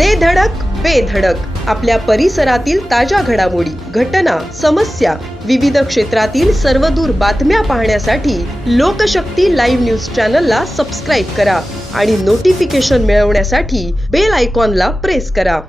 दे धडक बेधडक आपल्या परिसरातील ताज्या घडामोडी घटना समस्या विविध क्षेत्रातील सर्वदूर बातम्या पाहण्यासाठी लोकशक्ती लाईव्ह न्यूज चॅनलला सबस्क्राईब करा आणि नोटिफिकेशन मिळवण्यासाठी बेल आयकॉनला प्रेस करा.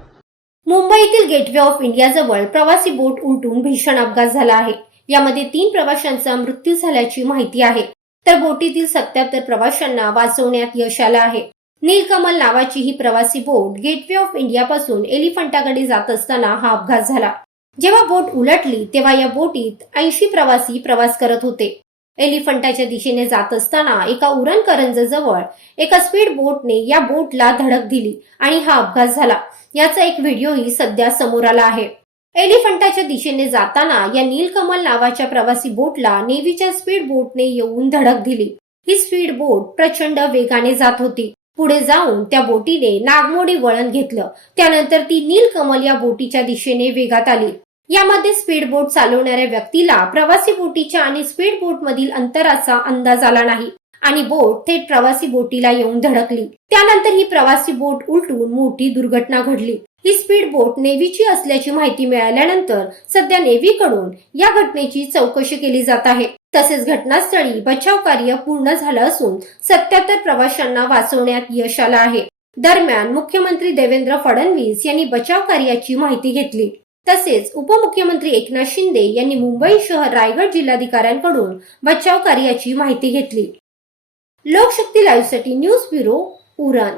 मुंबईतील गेटवे ऑफ इंडियाजवळ प्रवासी बोट उलटून भीषण अपघात झाला आहे. यामध्ये तीन प्रवाशांचा मृत्यू झाल्याची माहिती आहे. तर बोटीतील सत्याहत्तर प्रवाशांना वाचवण्यात यश आलं आहे. नीलकमल नावाची ही प्रवासी बोट गेटवे ऑफ इंडियापासून एलिफंटाकडे जात असताना हा अपघात झाला. जेव्हा बोट उलटली तेव्हा या बोटीत ऐंशी प्रवासी प्रवास करत होते. एलिफंटाच्या दिशेने जात असताना एका उरण करंजजवळ एका स्पीड बोटने या बोटला धडक दिली आणि हा अपघात झाला. याचा एक व्हिडिओही सध्या समोर आला आहे. एलिफंटाच्या दिशेने जाताना या नीलकमल नावाच्या प्रवासी बोटला नेव्हीच्या स्पीड बोटने येऊन धडक दिली. ही स्पीड बोट प्रचंड वेगाने जात होती. पुढे जाऊन त्या बोटीने नागमोडी वळण घेतलं. त्यानंतर ती नीलकमल या बोटीच्या दिशेने वेगात आली. यामध्ये स्पीड बोट चालवणाऱ्या व्यक्तीला प्रवासी बोटीच्या आणि स्पीड बोट मधील अंतराचा अंदाज आला नाही आणि बोट थेट प्रवासी बोटीला येऊन धडकली. त्यानंतर ही प्रवासी बोट उलटून मोठी दुर्घटना घडली. ही स्पीड बोट नेव्हीची असल्याची माहिती मिळाल्यानंतर सध्या नेव्हीकडून या घटनेची चौकशी केली जात आहे. तसेच घटनास्थळी बचाव कार्य पूर्ण झालं असून सत्याहत्तर प्रवाशांना वाचवण्यात यश आलं आहे. दरम्यान मुख्यमंत्री देवेंद्र फडणवीस यांनी बचाव कार्याची माहिती घेतली. तसेच उपमुख्यमंत्री एकनाथ शिंदे यांनी मुंबई शहर रायगड जिल्हाधिकाऱ्यांकडून बचाव कार्याची माहिती घेतली. लोकशक्ती लाईव्हसाठी न्यूज ब्युरो उरण.